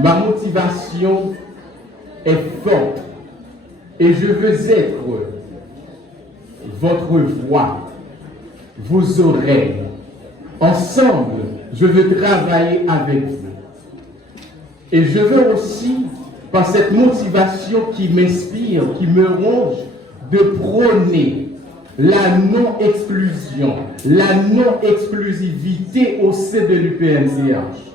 Ma motivation est forte et je veux être votre voix, vos oreilles. Ensemble, je veux travailler avec vous. Et je veux aussi, par cette motivation qui m'inspire, qui me ronge, de prôner la non-exclusion, la non-exclusivité au sein de l'UPNCH.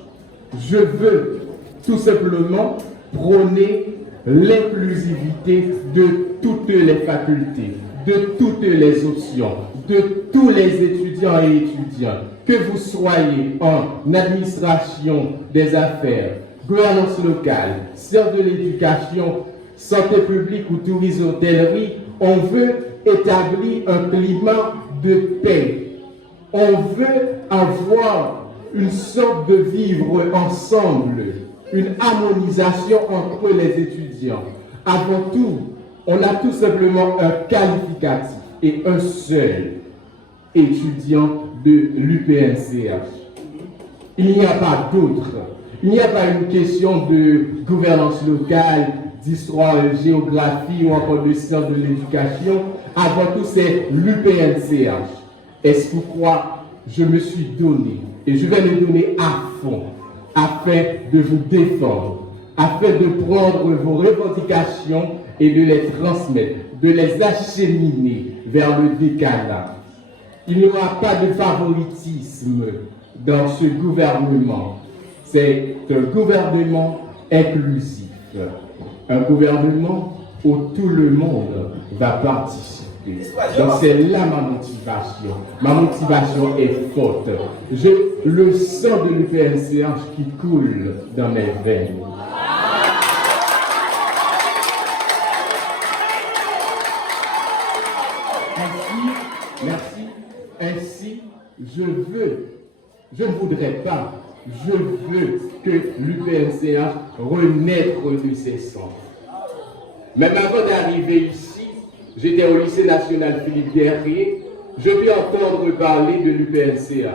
Je veux tout simplement prôner l'inclusivité de toutes les facultés, de toutes les options, de tous les étudiants et étudiantes, que vous soyez en administration des affaires, gouvernance locale, sciences de l'éducation, santé publique ou tourisme hôtellerie, on veut établir un climat de paix. On veut avoir une sorte de vivre ensemble, une harmonisation entre les étudiants. Avant tout, on a tout simplement un qualificatif et un seul étudiant de l'UPNCH. Il n'y a pas d'autre. Il n'y a pas une question de gouvernance locale, d'histoire, géographie ou encore de sciences de l'éducation. Avant tout, c'est l'UPNCH. Est-ce pourquoi je me suis donné et je vais me donner à fond afin de vous défendre, afin de prendre vos revendications et de les transmettre, de les acheminer vers le décanat. Il n'y aura pas de favoritisme dans ce gouvernement. C'est un gouvernement inclusif, un gouvernement où tout le monde va participer. Donc c'est là ma motivation. Ma motivation est forte. J'ai le sang de l'UPNCH qui coule dans mes veines. Merci. Ainsi, je ne voudrais pas, je veux que l'UPNCH renaître de ses cendres. Même avant d'arriver ici, j'étais au lycée national Philippe Guerrier, je pu entendre parler de l'UPNCH.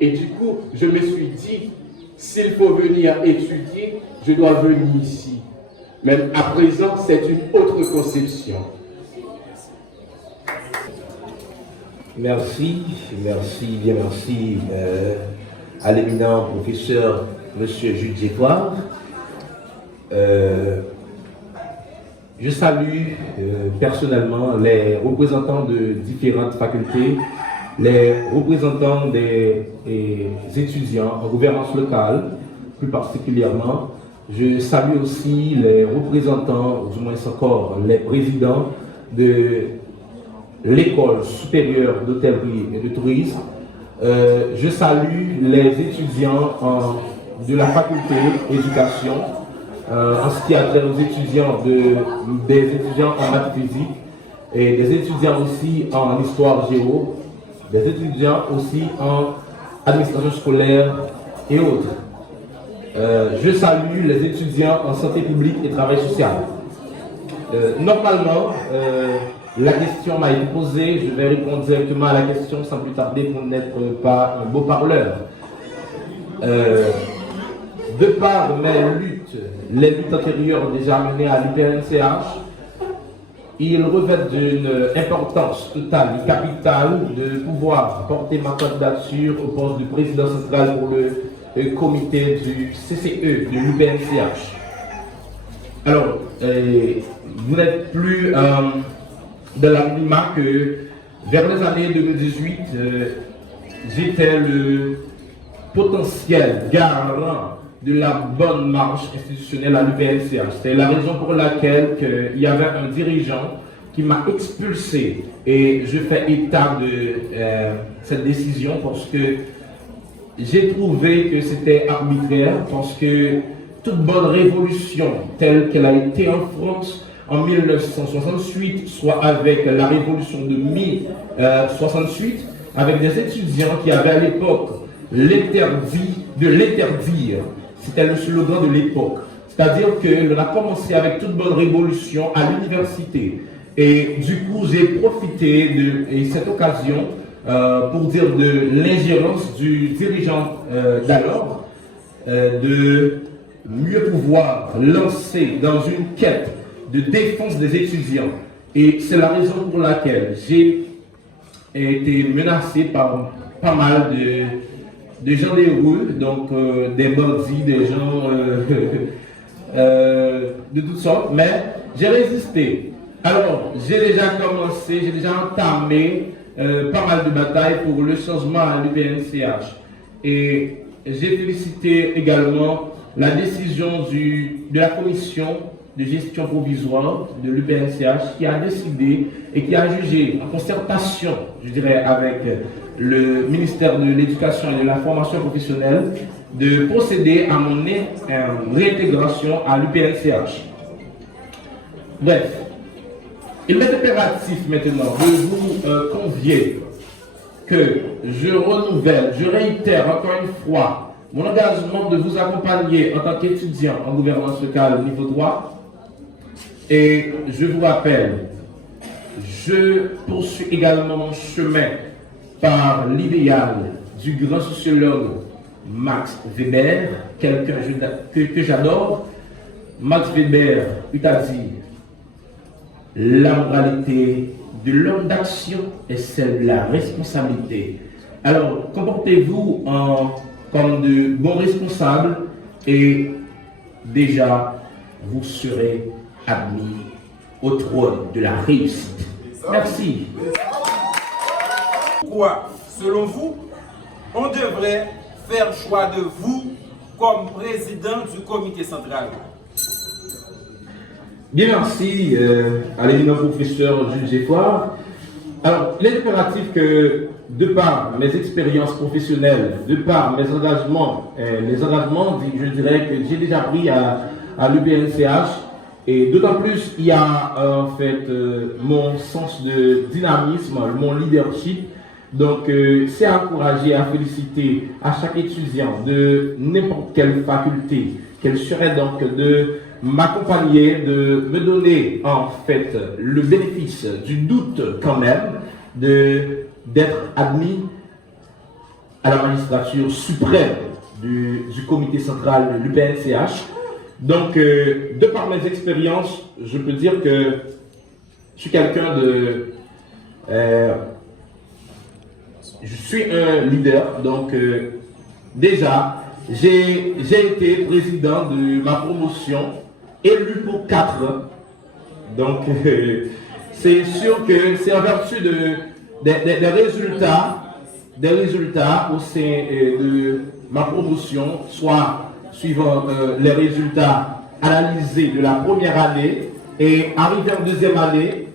Et du coup, je me suis dit, s'il faut venir étudier, je dois venir ici. Même à présent, c'est une autre conception. Merci à l'éminent professeur M. Jules Gétoire. Je salue personnellement les représentants de différentes facultés, les représentants des étudiants en gouvernance locale, plus particulièrement. Je salue aussi les représentants, du moins encore les présidents de l'école supérieure d'hôtellerie et de tourisme. Je salue les étudiants de la faculté d'éducation, en ce qui a trait aux étudiants, des étudiants en maths physique et des étudiants aussi en histoire géo, des étudiants aussi en administration scolaire et autres. Je salue les étudiants en santé publique et travail social. Normalement, la question m'a été posée, je vais répondre directement à la question sans plus tarder pour n'être pas un beau parleur. De par mes luttes, les luttes antérieures déjà menées à l'UPNCH, il revêt d'une importance totale et capitale de pouvoir porter ma candidature au poste de président central pour le comité du CCE de l'UPNCH. Alors, vous n'êtes plus de l'anonymat que vers les années 2018, j'étais le potentiel garant de la bonne marche institutionnelle à l'UPNCH. C'est la raison pour laquelle il y avait un dirigeant qui m'a expulsé et je fais état de cette décision parce que j'ai trouvé que c'était arbitraire, parce que toute bonne révolution telle qu'elle a été en France en 1968, soit avec la révolution de mai 68, avec des étudiants qui avaient à l'époque l'interdit de l'interdire. C'était le slogan de l'époque. C'est-à-dire qu'on a commencé avec toute bonne révolution à l'université. Et du coup, j'ai profité de cette occasion pour dire de l'ingérence du dirigeant d'alors, de mieux pouvoir lancer dans une quête de défense des étudiants. Et c'est la raison pour laquelle j'ai été menacé par pas mal de gens des rues, donc des bandits, des gens de toutes sortes, mais j'ai résisté. Alors, j'ai déjà commencé, j'ai déjà entamé pas mal de batailles pour le changement à l'UPNCH. Et j'ai félicité également la décision de la commission de gestion provisoire de l'UPNCH qui a décidé et qui a jugé en concertation, je dirais, avec le ministère de l'Éducation et de la formation professionnelle de procéder à mon réintégration à l'UPNCH. Bref, il m'est impératif maintenant de vous convier que je renouvelle, je réitère encore une fois mon engagement de vous accompagner en tant qu'étudiant en gouvernance locale niveau 3. Et je vous rappelle, je poursuis également mon chemin par l'idéal du grand sociologue Max Weber, quelqu'un que j'adore. Max Weber eut à dire: la moralité de l'homme d'action est celle de la responsabilité. Alors, comportez-vous comme de bons responsables et déjà, vous serez admis au trône de la réussite. Merci. Pourquoi, selon vous, on devrait faire choix de vous comme président du comité central? Bien, merci à l'éminent professeur Jules Géfoire. Alors, il est impératif que, de par mes expériences professionnelles, de par mes engagements, je dirais que j'ai déjà pris à l'UPNCH, et d'autant plus, il y a en fait mon sens de dynamisme, mon leadership. Donc, c'est à encourager, à féliciter à chaque étudiant de n'importe quelle faculté, qu'elle serait donc de m'accompagner, de me donner en fait le bénéfice du doute quand même, d'être admis à la magistrature suprême du comité central de l'UPNCH. Donc, de par mes expériences, je peux dire que je suis quelqu'un de... je suis un leader, donc déjà, j'ai été président de ma promotion, élu pour 4 ans. Donc, c'est sûr que c'est en vertu des résultats au sein de ma promotion, soit suivant les résultats analysés de la première année, et arrivé en deuxième année,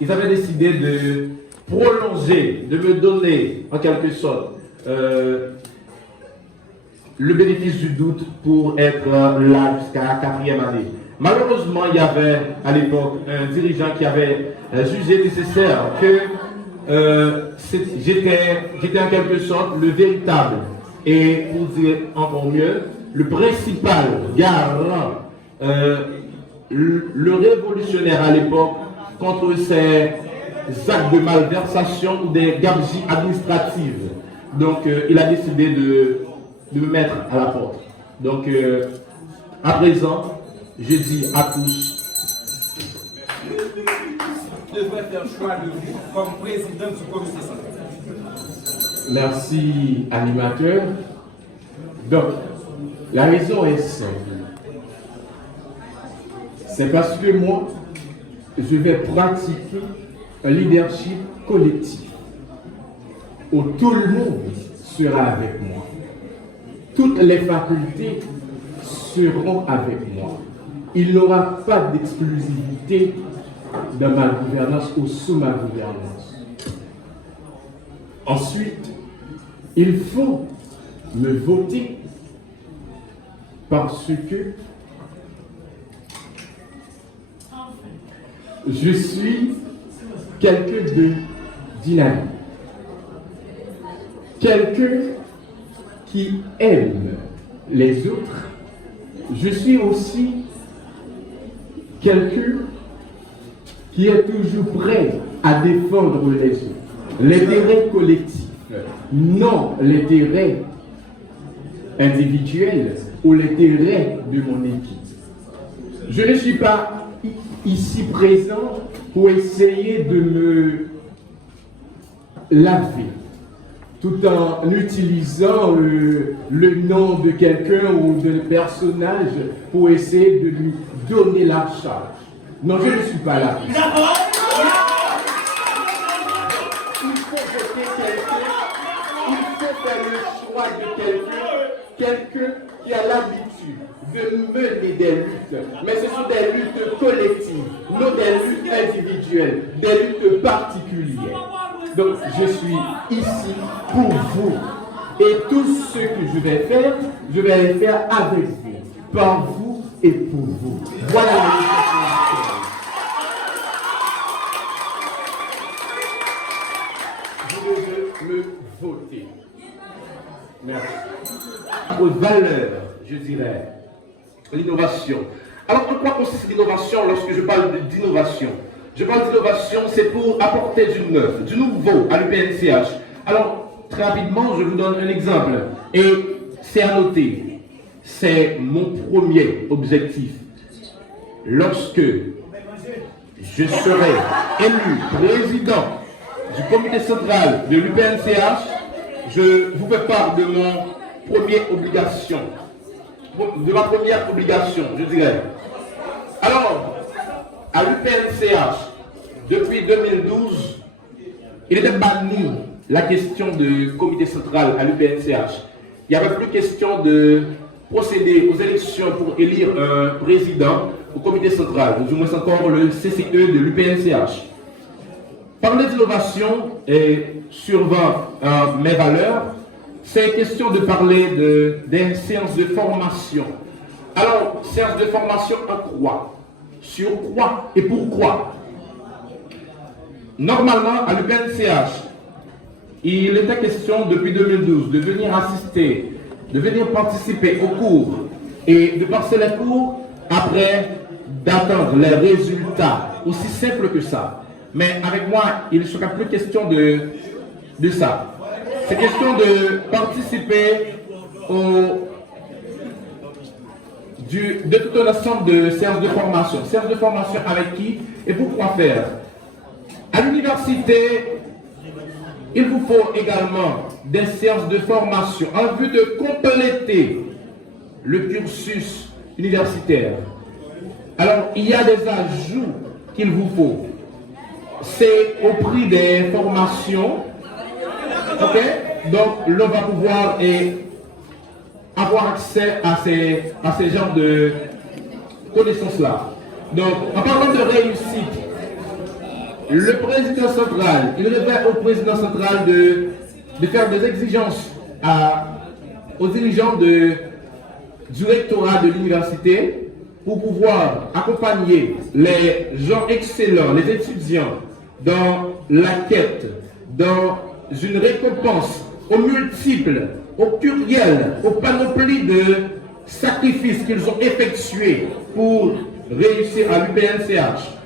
ils avaient décidé de prolonger, de me donner en quelque sorte le bénéfice du doute pour être là jusqu'à la 4e année. Malheureusement, il y avait à l'époque un dirigeant qui avait jugé nécessaire que j'étais en quelque sorte le véritable, et pour dire encore mieux, le principal garant, le révolutionnaire à l'époque contre ces actes de malversation ou des gabegies administratives. Donc, il a décidé de me mettre à la porte. Donc, à présent, je dis à tous, Je devrais faire choix de vous comme président du comité central. Merci, animateur. Donc, la raison est simple. C'est parce que moi, je vais pratiquer un leadership collectif où tout le monde sera avec moi. Toutes les facultés seront avec moi. Il n'y aura pas d'exclusivité dans ma gouvernance ou sous ma gouvernance. Ensuite, il faut me voter parce que je suis quelqu'un de dynamique, quelqu'un qui aime les autres. Je suis aussi quelqu'un qui est toujours prêt à défendre les autres, l'intérêt collectif, non l'intérêt individuel. ou l'intérêt de mon équipe. Je ne suis pas ici présent pour essayer de me laver tout en utilisant le nom de quelqu'un ou de personnage pour essayer de lui donner la charge. Non, je ne suis pas là. Il faut voter quelqu'un, il faut faire le choix de quelqu'un qui a l'habitude de mener des luttes. Mais ce sont des luttes collectives, non des luttes individuelles, des luttes particulières. Donc, je suis ici pour vous. Et tout ce que je vais faire, je vais le faire avec vous, par vous et pour vous. Voilà la mission. Vous devez me voter. Merci. Aux valeurs, je dirais, l'innovation. Alors, en quoi consiste l'innovation lorsque je parle d'innovation? Je parle d'innovation, c'est pour apporter du neuf, du nouveau à l'UPNCH. Alors, très rapidement, je vous donne un exemple. Et c'est à noter, c'est mon premier objectif. Lorsque je serai élu président du comité central de l'UPNCH, je vous fais part de mon première obligation. De ma première obligation, je dirais. Alors, à l'UPNCH, depuis 2012, il était banni la question de comité central à l'UPNCH. Il n'y avait plus question de procéder aux élections pour élire un président au comité central, ou du moins encore le CCE de l'UPNCH. Parler d'innovation et survint mes valeurs, c'est question de parler des séances de formation. Alors, séances de formation en quoi? Sur quoi et pourquoi? Normalement, à l'UPNCH, il était question depuis 2012 de venir assister, de venir participer aux cours et de passer les cours après d'attendre les résultats. Aussi simple que ça. Mais avec moi, il ne sera plus question de ça. C'est question de participer de tout un ensemble de séances de formation. Séances de formation avec qui et pourquoi faire? À l'université, il vous faut également des séances de formation en vue de compléter le cursus universitaire. Alors, il y a des ajouts qu'il vous faut. C'est au prix des formations. Ok? Donc, l'on va pouvoir avoir accès à ces genres de connaissances-là. Donc, en parlant de réussite, le président central, il revient au président central de faire des exigences aux dirigeants du rectorat de l'université pour pouvoir accompagner les gens excellents, les étudiants, dans la quête, dans une récompense aux multiples, aux pluriels, aux panoplies de sacrifices qu'ils ont effectués pour réussir à l'UPNCH.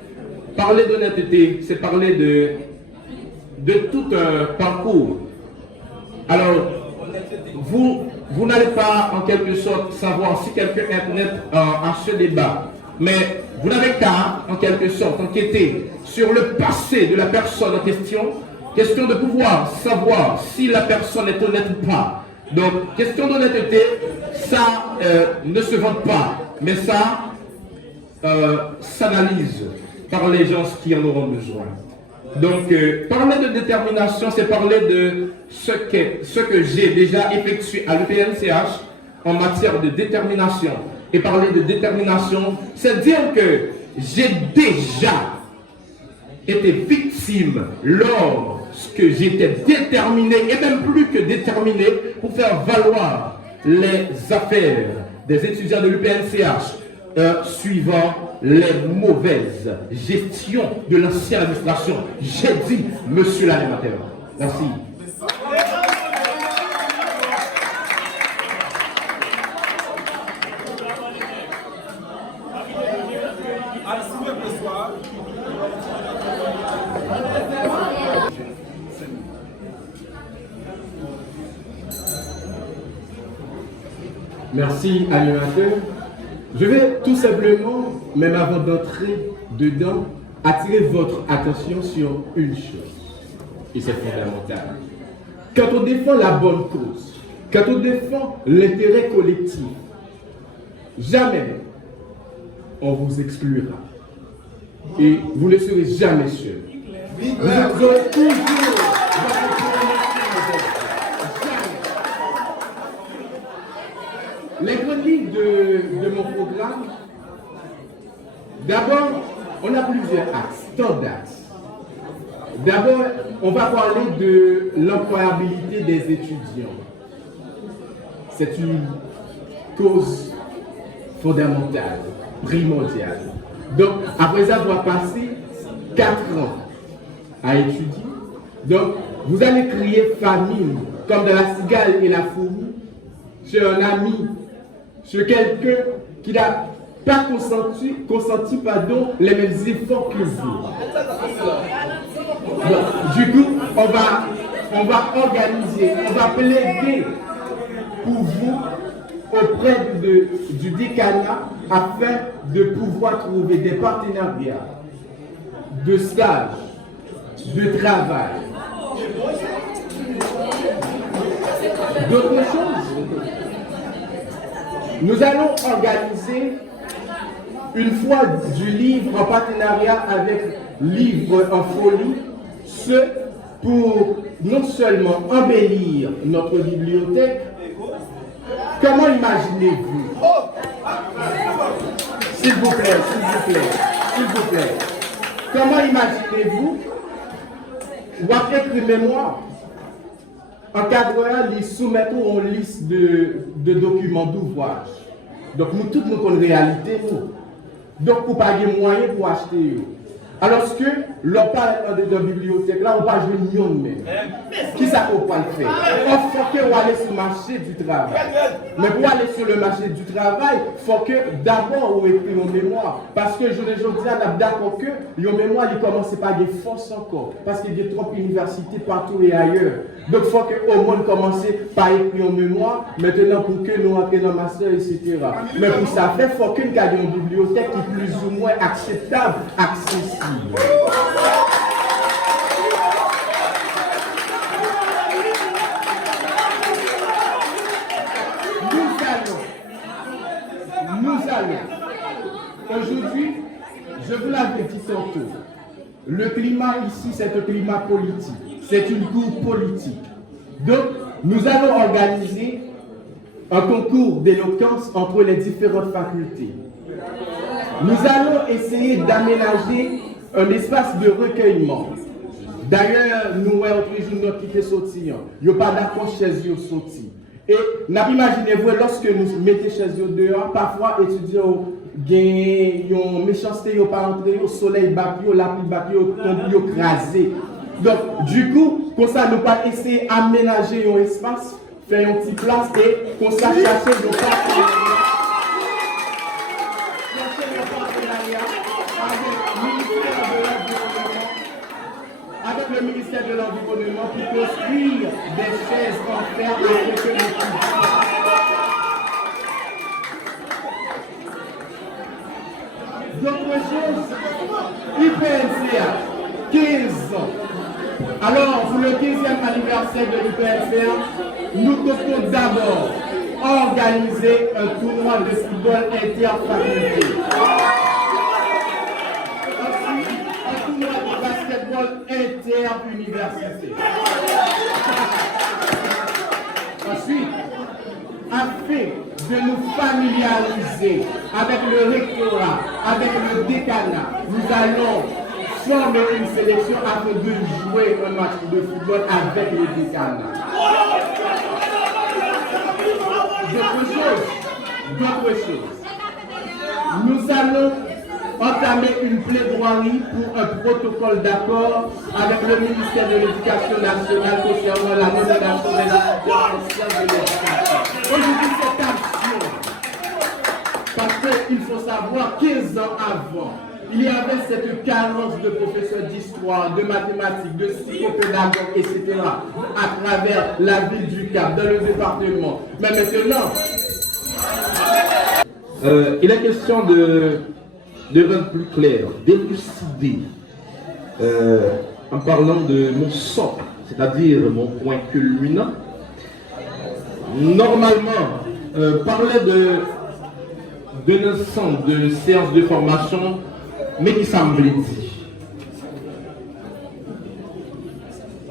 Parler d'honnêteté, c'est parler de tout un parcours. Alors, vous n'allez pas en quelque sorte savoir si quelqu'un est honnête à ce débat, mais vous n'avez qu'à en quelque sorte enquêter sur le passé de la personne en question de pouvoir savoir si la personne est honnête ou pas. Donc, question d'honnêteté, ça ne se vante pas, mais ça s'analyse par les gens qui en auront besoin. Donc, parler de détermination, c'est parler de ce que j'ai déjà effectué à l'UPNCH en matière de détermination. Et parler de détermination, c'est dire que j'ai déjà été victime lorsque j'étais déterminé, et même plus que déterminé, pour faire valoir les affaires des étudiants de l'UPNCH suivant les mauvaises gestions de l'ancienne administration. J'ai dit, monsieur l'animateur. Merci. Merci, animateur. Je vais tout simplement, même avant d'entrer dedans, attirer votre attention sur une chose. Et c'est fondamental. Quand on défend la bonne cause, quand on défend l'intérêt collectif, jamais on vous exclura. Et vous ne serez jamais seul. Vous aurez toujours les grandes lignes de mon programme. D'abord, on a plusieurs axes, tant d'axes. D'abord, on va parler de l'employabilité des étudiants. C'est une cause fondamentale, primordiale. Donc, après avoir passé 4 ans à étudier, donc vous allez créer famille, comme dans la cigale et la fourmi, chez un ami, chez quelqu'un qui n'a pas consenti les mêmes efforts que vous. Donc, du coup, on va organiser, on va plaider pour vous auprès du décanat afin de pouvoir trouver des partenariats de stage, de travail, d'autres choses. Nous allons organiser une fois du livre en partenariat avec Livre en Folie, ce pour non seulement embellir notre bibliothèque. Comment imaginez-vous? S'il vous plaît, s'il vous plaît, s'il vous plaît. Comment imaginez-vous? Ou après écrire mémoire, encadreurs les soumettront une liste de documents d'ouvrage. Donc nous toutes nous connaissons réalité nous. Donc pour pas de moyens pour acheter. Alors que l'on parle de la bibliothèque là, on va jouer une même. Qui ça qu'on peut faire? Il faut que on aller sur le marché du travail. Mais pour aller sur le marché du travail, il faut que d'abord on écrit une mémoire. Parce que je ne dis pas d'accord que une mémoire il commence par des forces encore. Parce qu'il y a trop d'universités partout et ailleurs. Donc il faut qu'au moins commencer par écrire une mémoire. Maintenant pour que nous entrions dans le master, etc. Mais pour ça faire, il faut que nous gardions une bibliothèque qui est plus ou moins acceptable, accessible. Nous allons. Aujourd'hui, je vous l'avais dit tantôt, le climat ici, c'est un climat politique. C'est une cour politique. Donc, nous allons organiser un concours d'éloquence entre les différentes facultés. Nous allons essayer d'aménager un espace de recueillement. D'ailleurs, nous avons toujours notre qui est sorti. Il n'y a pas d'accord chez eux sorti. Et imaginez-vous, lorsque nous mettons chez eux dehors, parfois étudiants ont une méchanceté, ils ne pas entrer au soleil, la pluie, ils crasé. Donc, du coup, comme ça, nous pas essayer d'aménager un espace, faire une petite place et comme ça, chercher nos partenariats. Avec le ministère de l'Environnement pour construire des chaises en fer avec que nous d'autres choses, IPNCA, 15 ans. Alors, pour le 15e anniversaire de l'IPNCA, nous devons d'abord organiser un tournoi de football interfaculté. Inter-université. Ensuite, afin de nous familiariser avec le rectorat, avec le décanat, nous allons former une sélection afin de jouer un match de football avec le décanat. D'autres choses. Nous allons entamer une plaidoirie pour un protocole d'accord avec le ministère de l'Éducation nationale concernant la nomination des étudiants en sciences de l'éducation. Aujourd'hui, cette action, parce qu'il faut savoir, 15 ans avant, il y avait cette carence de professeurs d'histoire, de mathématiques, de psychopédagogues, etc. à travers la ville du Cap, dans le département. Mais maintenant, Il est question de rendre plus clair, d'élucider, en parlant de mon socle, c'est-à-dire mon point culminant. Normalement, parler d'un ensemble de séances de formation, mais qui semble dire.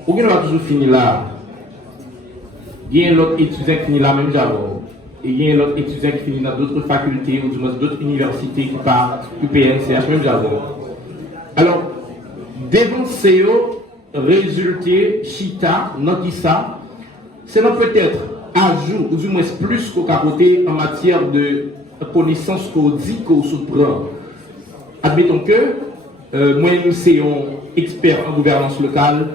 Ou bien on va toujours finir là. Il y a l'autre étudiant qui finit là même d'abord. Et il y a l'autre étudiant qui finit dans d'autres facultés ou du moins d'autres universités qui part du PNCH même d'abord. Alors, devant ces résultats, chita, notissa, c'est peut-être ajout ou du moins plus qu'au côté en matière de connaissances qu'on dit qu'on se prend. Admettons que moi, c'est un expert en gouvernance locale,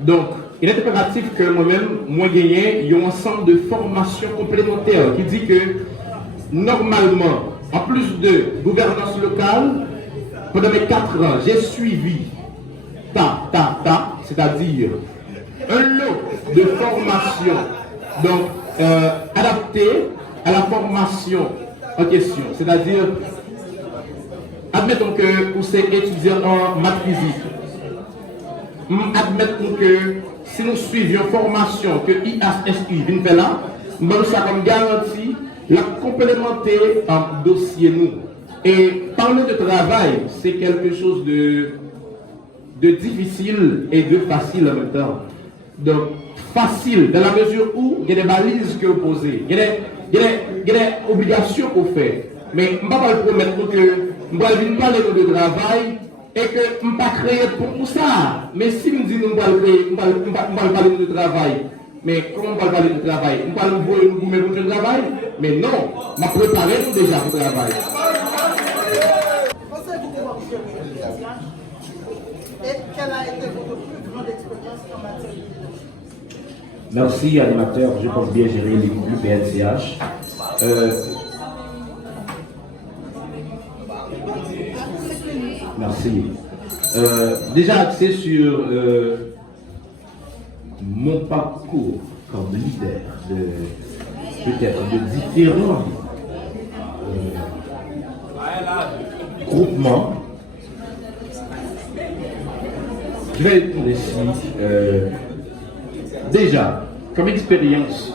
donc il est impératif que moi-même, moi gagné, un ensemble de formations complémentaires qui dit que normalement, en plus de gouvernance locale, pendant mes 4 ans, j'ai suivi c'est-à-dire un lot de formations donc adaptées à la formation en question, c'est-à-dire admettons que vous êtes étudiant en maths physique. Admettons que si nous suivions formation que IHSI vient faire là, nous ça comme garantie la complémenter en dossier nous. Et parler de travail, c'est quelque chose de difficile et de facile en même temps. Donc facile dans la mesure où il y a des balises que vous posez, il y a des obligations qu'on fait. Mais je ne vais pas promettre que je vais parler de travail et que je ne vais pas créer pour ça. Mais si nous disons que je vais parler de travail, mais comment on va parler de travail? On va nous mettre de travail? Mais non, je vais préparer déjà pour le travail. Et quelle a été votre plus grande expérience en matière de leadership? Merci, animateur. Je pense bien gérer les groupes PNCH. Merci. Déjà axé sur mon parcours comme leader peut-être de différents groupements. Je vais répondre ici. Déjà, comme expérience,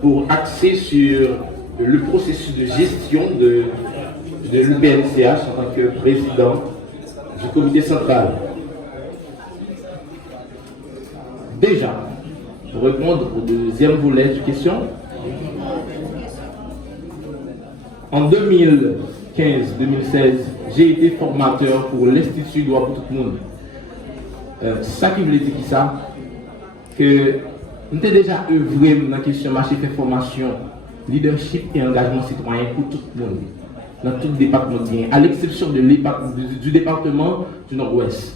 pour axer sur le processus de gestion de l'UPNCH en tant que président du comité central. Déjà, pour répondre au deuxième volet de question, en 2015-2016, j'ai été formateur pour l'Institut droit pour tout le monde. Ça qui voulait dire qui ça? Que nous avons déjà œuvré dans la question marché de formation, leadership et engagement citoyen pour tout le monde, dans tout le département bien, à l'exception du département du Nord-Ouest,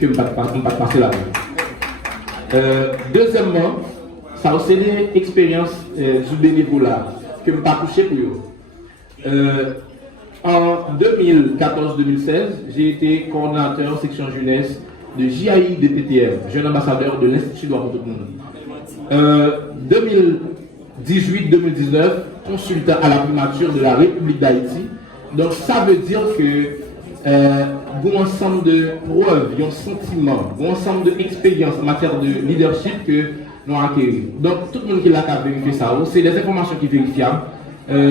que je ne vais pas passer là-bas. Deuxièmement, ça a aussi des expériences du bénévolat que je ne vais pas toucher pour eux. En 2014-2016, j'ai été coordonnateur section jeunesse de JAI DPTM, jeune ambassadeur de l'Institut droit pour tout le monde. 2018-2019, consultant à la primature de la République d'Haïti. Donc ça veut dire que un ensemble de preuves, un sentiment, un ensemble d'expériences en matière de leadership que nous avons acquis. Donc tout le monde qui l'a vérifié ça, c'est des informations qui sont vérifiables.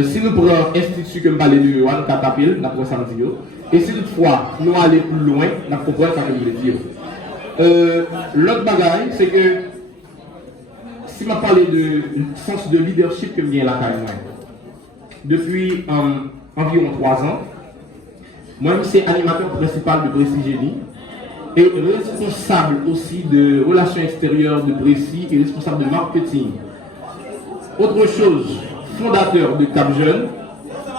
Si nous prenons l'institut que nous parlons de Yohan, Katapil, nous avons samedi. Et si toutefois nous allons plus loin, nous avons compris ça que je voulais dire. L'autre bagaille, c'est que si je parle de sens de leadership que vient la carrière, depuis environ 3 ans, moi je suis animateur principal de Précis Génie et responsable aussi de relations extérieures de Précis et responsable de marketing. Autre chose, fondateur de Cap Jeune,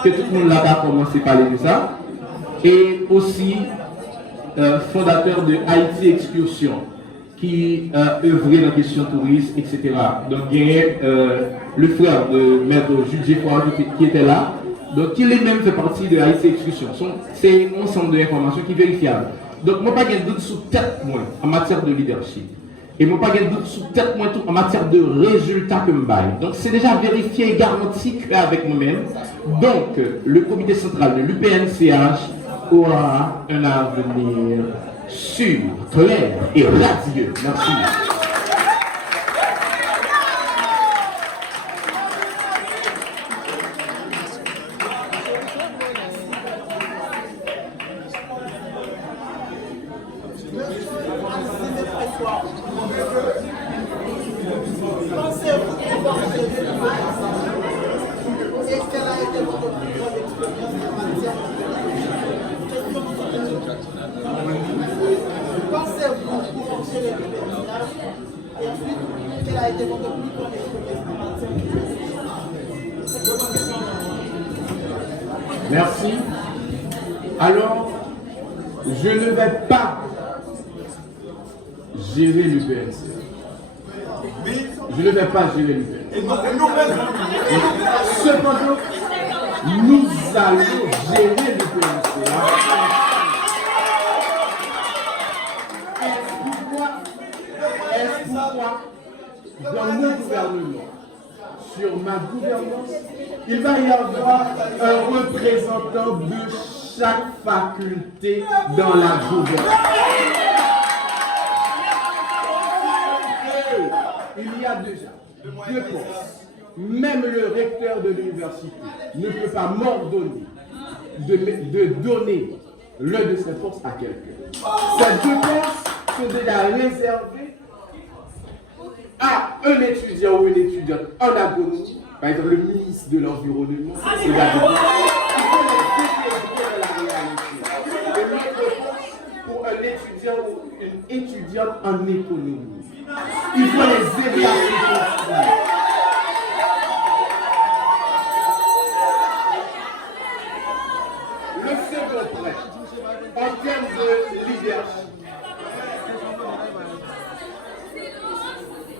que tout le monde là-bas a commencé à parler de ça, et aussi fondateur de Haïti Excursion, qui œuvrait dans la question touriste, etc. Donc il y a le frère de maître Jules Géfroy qui était là, donc il est même fait partie de Haïti Excursion. C'est un ensemble d'informations qui est vérifiable. Donc moi pas de doute sous tête moi en matière de leadership. Et moi pas de doute sous tête moi tout en matière de résultats que je baille. Donc c'est déjà vérifié et garanti qu'avec nous-mêmes, Donc, le comité central de l'UPNCH aura un avenir sûr, clair et radieux. Merci. Pensez-vous pouvoir se défendre? Est-ce qu'elle a été votre plus grande expérience en matière de pensez-vous pouvoir gérer le personnage? Et ensuite, quelle a été votre plus grande expérience en matière de Merci. Alors, je ne vais pas gérer l'UPNC. Je ne vais pas gérer l'UPNC. Cependant, nous allons gérer l'UPNC. Est-ce pourquoi, dans mon gouvernement, sur ma gouvernance, il va y avoir un représentant de chaque faculté dans la gouvernance. Il y a déjà 2 postes. Même le recteur de l'université ne peut pas m'ordonner de donner l'un de ses postes à quelqu'un. Ces 2 postes sont déjà réservés à un étudiant ou une étudiante en agronomie, par exemple le ministre de l'Environnement, c'est l'agriculture. Il faut les intégrer dans la réalité. Et l'autre poste pour un étudiant ou une étudiante en économie. Il faut les aider à se construire. Le second point, en termes de leadership,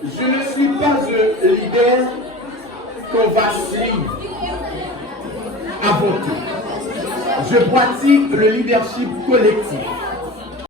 je ne suis pas un leader qu'on va suivre avant tout. Je pratique le leadership collectif.